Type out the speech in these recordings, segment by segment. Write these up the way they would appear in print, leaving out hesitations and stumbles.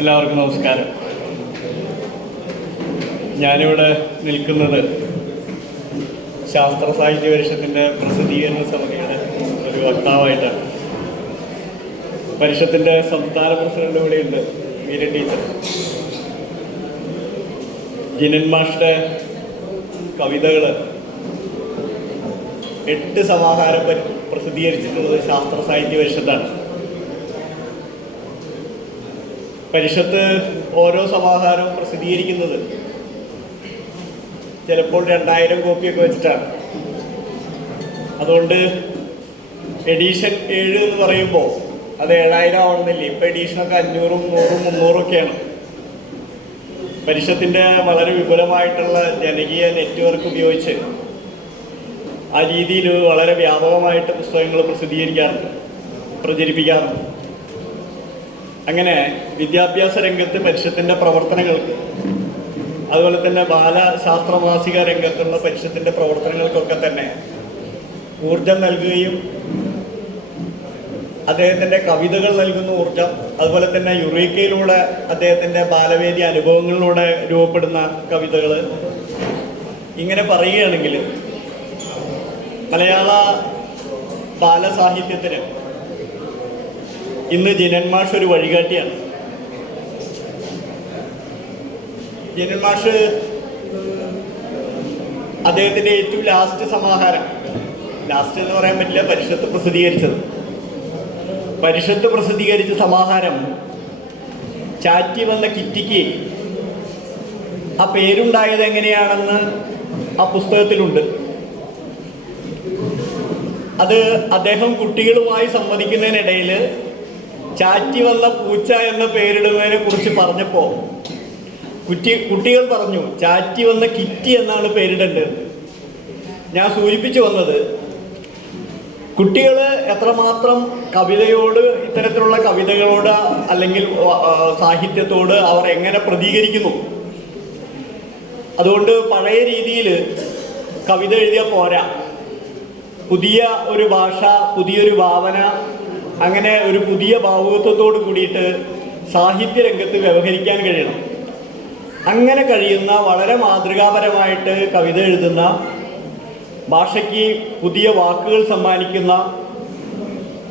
എല്ലാവർക്കും നമസ്കാരം. ഞാനിവിടെ നിൽക്കുന്നത് ശാസ്ത്ര സാഹിത്യ പരിഷത്തിൻ്റെ പ്രസിദ്ധീകരണ സമിതിയുടെ ഒരു വക്താവായിട്ടാണ്. പരിഷത്തിൻ്റെ സംസ്ഥാന പ്രസിഡന്റ് ഇവിടെയുണ്ട്, മീര ടീച്ചർ. ജിനൻ മാഷ്ടെ കവിതകൾ 8 സമാഹാരം പ്രസിദ്ധീകരിച്ചിട്ടുള്ളത് ശാസ്ത്ര സാഹിത്യ പരിഷത്താണ്. പരിഷത്ത് ഓരോ സമാഹാരവും പ്രസിദ്ധീകരിക്കുന്നത് ചിലപ്പോൾ 2000 കോപ്പിയൊക്കെ വെച്ചിട്ടാണ്. അതുകൊണ്ട് എഡീഷൻ 7 എന്ന് പറയുമ്പോൾ അത് 7000 ആവണമെന്നില്ല. ഇപ്പം എഡീഷനൊക്കെ 500, 100, 300 ഒക്കെയാണ്. പരിഷത്തിൻ്റെ വളരെ വിപുലമായിട്ടുള്ള ജനകീയ നെറ്റ്വർക്ക് ഉപയോഗിച്ച് ആ രീതിയിൽ വളരെ വ്യാപകമായിട്ട് പുസ്തകങ്ങൾ പ്രചരിപ്പിക്കാറുണ്ട്. അങ്ങനെ വിദ്യാഭ്യാസ രംഗത്ത് പരിഷത്തിൻ്റെ പ്രവർത്തനങ്ങൾക്ക്, അതുപോലെ തന്നെ ബാലശാസ്ത്ര മാസിക രംഗത്തുള്ള പരിഷത്തിൻ്റെ പ്രവർത്തനങ്ങൾക്കൊക്കെ തന്നെ ഊർജം നൽകുകയും അദ്ദേഹത്തിൻ്റെ കവിതകൾ നൽകുന്ന ഊർജം, അതുപോലെ തന്നെ യുറീക്കയിലൂടെ അദ്ദേഹത്തിൻ്റെ ബാലവേദി അനുഭവങ്ങളിലൂടെ രൂപപ്പെടുന്ന കവിതകൾ, ഇങ്ങനെ പറയുകയാണെങ്കിൽ മലയാള ബാലസാഹിത്യത്തിന് ഇന്ന് ജിനൻ മാഷ് ഒരു വഴികാട്ടിയാണ്. ജിനൻ മാഷ് അദ്ദേഹത്തിൻ്റെ ഏറ്റവും ലാസ്റ്റ് സമാഹാരം, ലാസ്റ്റ് എന്ന് പറയാൻ പറ്റില്ല, പരിഷത്ത് പ്രസിദ്ധീകരിച്ച സമാഹാരം ചാറ്റി വന്ന കിറ്റിക്ക് ആ പേരുണ്ടായത് എങ്ങനെയാണെന്ന് ആ പുസ്തകത്തിലുണ്ട്. അത് അദ്ദേഹം കുട്ടികളുമായി സംവദിക്കുന്നതിനിടയിൽ ചാറ്റി വന്ന പൂച്ച എന്ന പേരിടുന്നതിനെ കുറിച്ച് പറഞ്ഞപ്പോൾ കുട്ടികൾ പറഞ്ഞു ചാറ്റി വന്ന കിറ്റി എന്നാണ് പേരിടേണ്ടത്. ഞാൻ സൂചിപ്പിച്ചു വന്നത്, കുട്ടികൾ എത്രമാത്രം കവിതയോട്, ഇത്തരത്തിലുള്ള കവിതകളോട് അല്ലെങ്കിൽ സാഹിത്യത്തോട് അവർ എങ്ങനെ പ്രതികരിക്കുന്നു. അതുകൊണ്ട് പഴയ രീതിയിൽ കവിത എഴുതിയാൽ പോരാ, പുതിയ ഒരു ഭാഷ, പുതിയൊരു ഭാവന, അങ്ങനെ ഒരു പുതിയ ഭാവുകത്വത്തോട് കൂടിയിട്ട് സാഹിത്യരംഗത്ത് വ്യവഹരിക്കാൻ കഴിയണം. അങ്ങനെ കഴിയുന്ന, വളരെ മാതൃകാപരമായിട്ട് കവിത എഴുതുന്ന, ഭാഷയ്ക്ക് പുതിയ വാക്കുകൾ സമ്മാനിക്കുന്ന,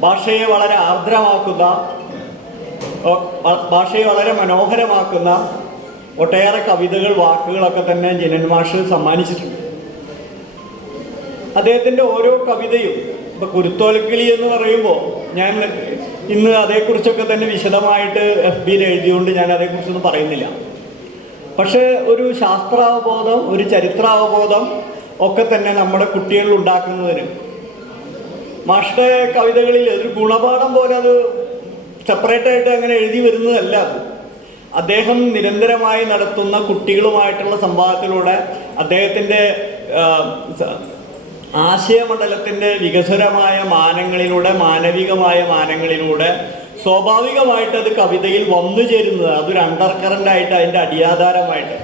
ഭാഷയെ വളരെ ആർദ്രമാക്കുന്ന, ഭാഷയെ വളരെ മനോഹരമാക്കുന്ന ഒട്ടേറെ കവിതകൾ, വാക്കുകളൊക്കെ തന്നെ ജിനൻ മാഷ് സമ്മാനിച്ചിട്ടുണ്ട്. അദ്ദേഹത്തിൻ്റെ ഓരോ കവിതയും, ഇപ്പോൾ കുരുത്തോലക്കിളി എന്ന് പറയുമ്പോൾ ഞാൻ ഇന്ന് അതേക്കുറിച്ചൊക്കെ തന്നെ വിശദമായിട്ട് FBയിൽ എഴുതിയുകൊണ്ട് ഞാൻ അതേക്കുറിച്ചൊന്നും പറയുന്നില്ല. പക്ഷേ ഒരു ശാസ്ത്രാവബോധം, ഒരു ചരിത്രാവബോധം ഒക്കെ തന്നെ നമ്മുടെ കുട്ടികളിൽ ഉണ്ടാക്കുന്നതിന് മാഷ്ടെ കവിതകളിൽ ഒരു ഗുണപാഠം പോലെ അത് സെപ്പറേറ്റായിട്ട് അങ്ങനെ എഴുതി വരുന്നതല്ല. അദ്ദേഹം നിരന്തരമായി നടത്തുന്ന കുട്ടികളുമായിട്ടുള്ള സംവാദത്തിലൂടെ അദ്ദേഹത്തിൻ്റെ ആശയമണ്ഡലത്തിൻ്റെ വികസ്വരമായ മാനങ്ങളിലൂടെ, മാനവികമായ മാനങ്ങളിലൂടെ സ്വാഭാവികമായിട്ട് അത് കവിതയിൽ വന്നു ചേരുന്നത്, അതൊരു അണ്ടർ കറൻ്റായിട്ട്, അതിൻ്റെ അടിയാധാരമായിട്ട്,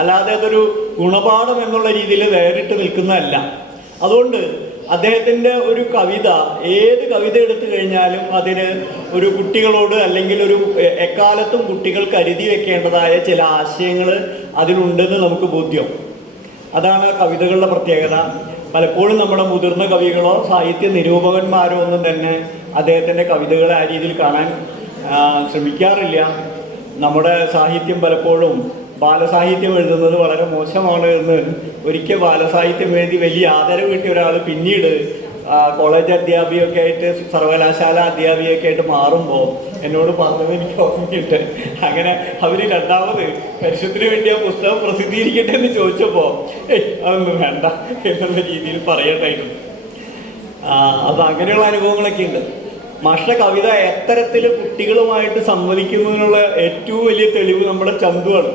അല്ലാതെ അതൊരു ഗുണപാഠം എന്നുള്ള രീതിയിൽ വേറിട്ട് നിൽക്കുന്നതല്ല. അതുകൊണ്ട് അദ്ദേഹത്തിൻ്റെ ഒരു കവിത, ഏത് കവിത എടുത്തു കഴിഞ്ഞാലും അതിന് ഒരു കുട്ടികളോട്, അല്ലെങ്കിൽ ഒരു എക്കാലത്തും കുട്ടികൾ കരുതി വെക്കേണ്ടതായ ചില ആശയങ്ങൾ അതിലുണ്ടെന്ന് നമുക്ക് ബോധ്യം. അതാണ് കവിതകളുടെ പ്രത്യേകത. പലപ്പോഴും നമ്മുടെ മുതിർന്ന കവികളോ സാഹിത്യ നിരൂപകന്മാരോ ഒന്നും തന്നെ അദ്ദേഹത്തിൻ്റെ കവിതകളെ ആ രീതിയിൽ കാണാൻ ശ്രമിക്കാറില്ല. നമ്മുടെ സാഹിത്യം പലപ്പോഴും ബാലസാഹിത്യം എഴുതുന്നത് വളരെ മോശമാണ് എന്ന് ഒരിക്കൽ ബാലസാഹിത്യം എഴുതി വലിയ ആദരവ് കിട്ടിയ ഒരാൾ പിന്നീട് കോളേജ് അധ്യാപികയൊക്കെ ആയിട്ട്, സർവകലാശാല അധ്യാപികയൊക്കെ ആയിട്ട് മാറുമ്പോൾ എന്നോട് പറഞ്ഞത് എനിക്ക് ഓർമ്മയുണ്ട്. അങ്ങനെ അവർ രണ്ടാമത് പരിഷത്തിന് വേണ്ടി ആ പുസ്തകം പ്രസിദ്ധീകരിക്കട്ടെ എന്ന് ചോദിച്ചപ്പോൾ അതൊന്നും വേണ്ട എന്നുള്ള രീതിയിൽ പറയണ്ടായിരുന്നു. അത് അങ്ങനെയുള്ള അനുഭവങ്ങളൊക്കെ ഉണ്ട്. മാഷ്ടെ കവിത എത്തരത്തിൽ കുട്ടികളുമായിട്ട് സംവദിക്കുന്നതിനുള്ള ഏറ്റവും വലിയ തെളിവ് നമ്മുടെ ചന്തുവാണ്.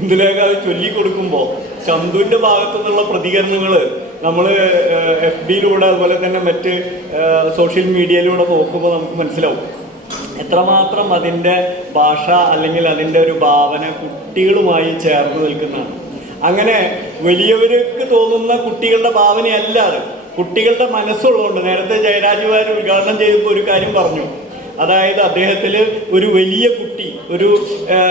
ഇന്ദുലേഖ അത് ചൊല്ലിക്കൊടുക്കുമ്പോൾ ചന്തുവിൻ്റെ ഭാഗത്തു നിന്നുള്ള പ്രതികരണങ്ങൾ നമ്മൾ FBയിലൂടെ, അതുപോലെ തന്നെ മറ്റ് സോഷ്യൽ മീഡിയയിലൂടെ നോക്കുമ്പോൾ നമുക്ക് മനസ്സിലാവും എത്രമാത്രം അതിൻ്റെ ഭാഷ അല്ലെങ്കിൽ അതിൻ്റെ ഒരു ഭാവന കുട്ടികളുമായി ചേർന്ന് നിൽക്കുന്നതാണ്. അങ്ങനെ വലിയവർക്ക് തോന്നുന്ന കുട്ടികളുടെ ഭാവനയല്ല അത്, കുട്ടികളുടെ മനസ്സുള്ളതുകൊണ്ട്. നേരത്തെ ജയരാജ് വാര്യർ ഉദ്ഘാടനം ചെയ്തപ്പോൾ ഒരു കാര്യം പറഞ്ഞു, അതായത് അദ്ദേഹത്തിൽ ഒരു വലിയ കുട്ടി, ഒരു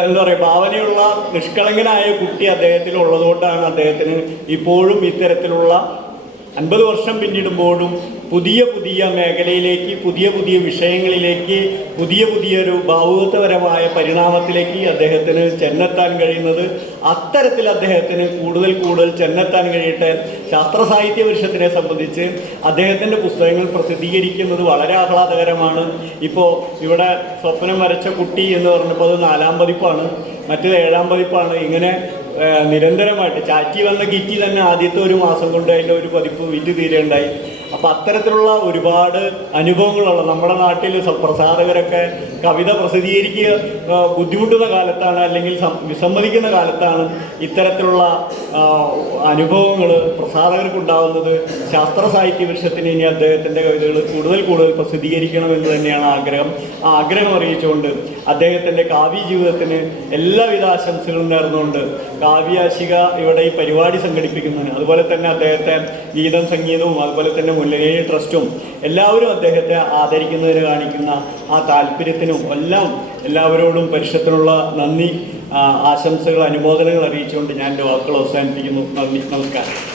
എന്താ പറയുക, ഭാവനയുള്ള നിഷ്കളങ്കനായ കുട്ടി അദ്ദേഹത്തിൽ ഉള്ളതുകൊണ്ടാണ് അദ്ദേഹത്തിന് ഇപ്പോഴും ഇത്തരത്തിലുള്ള 50 വർഷം പിന്നിടുമ്പോഴും പുതിയ പുതിയ മേഖലയിലേക്ക്, പുതിയ പുതിയ വിഷയങ്ങളിലേക്ക്, പുതിയൊരു ഭാവുകത്വപരമായ പരിണാമത്തിലേക്ക് അദ്ദേഹത്തിന് ചെന്നെത്താൻ കഴിയുന്നത്. അത്തരത്തിൽ അദ്ദേഹത്തിന് കൂടുതൽ ചെന്നെത്താൻ കഴിയട്ടെ. ശാസ്ത്ര സാഹിത്യ പരിഷത്തിനെ സംബന്ധിച്ച് അദ്ദേഹത്തിൻ്റെ പുസ്തകങ്ങൾ പ്രസിദ്ധീകരിക്കുന്നത് വളരെ ആഹ്ലാദകരമാണ്. ഇപ്പോൾ ഇവിടെ സ്വപ്നം വരച്ച കുട്ടി എന്ന് പറഞ്ഞപ്പോൾ അത് 4ാം പതിപ്പാണ്, മറ്റേത് 7ാം പതിപ്പാണ്. ഇങ്ങനെ നിരന്തരമായിട്ട് ചാറ്റി വന്ന കിറ്റി തന്നെ ആദ്യത്തെ 1 മാസം കൊണ്ട് അതിൻ്റെ ഒരു പതിപ്പ് വിറ്റ് തീരുകയുണ്ടായി. അപ്പോൾ അത്തരത്തിലുള്ള ഒരുപാട് അനുഭവങ്ങളുള്ള നമ്മുടെ നാട്ടിൽ പ്രസാധകരൊക്കെ കവിത പ്രസിദ്ധീകരിക്കുക ബുദ്ധിമുട്ടുന്ന കാലത്താണ്, അല്ലെങ്കിൽ വിസമ്മതിക്കുന്ന കാലത്താണ് ഇത്തരത്തിലുള്ള അനുഭവങ്ങൾ പ്രസാധകർക്കുണ്ടാകുന്നത്. ശാസ്ത്ര സാഹിത്യ പരിഷത്തിന് ഇനി അദ്ദേഹത്തിൻ്റെ കവിതകൾ കൂടുതൽ പ്രസിദ്ധീകരിക്കണമെന്ന് തന്നെയാണ് ആഗ്രഹം. ആ ആഗ്രഹം അറിയിച്ചുകൊണ്ട് അദ്ദേഹത്തിൻ്റെ കാവ്യ ജീവിതത്തിന് എല്ലാവിധ ആശംസകളും നേർന്നുകൊണ്ട് കാവ്യാശിക ഇവിടെ ഈ പരിപാടി സംഘടിപ്പിക്കുന്നതിന്, അതുപോലെ തന്നെ അദ്ദേഹത്തെ ഗീതം സംഗീതവും അതുപോലെ തന്നെ മുല്ലനേഴി ട്രസ്റ്റും എല്ലാവരും അദ്ദേഹത്തെ ആദരിക്കുന്നതിന് കാണിക്കുന്ന ആ താല്പര്യത്തിനും എല്ലാം എല്ലാവരോടും പരിഷത്തിനുള്ള നന്ദി, ആശംസകൾ, അനുമോദനങ്ങൾ അറിയിച്ചുകൊണ്ട് ഞാൻ എൻ്റെ വാക്കുകൾ അവസാനിപ്പിക്കുന്നു. നന്ദി, നമസ്കാരം.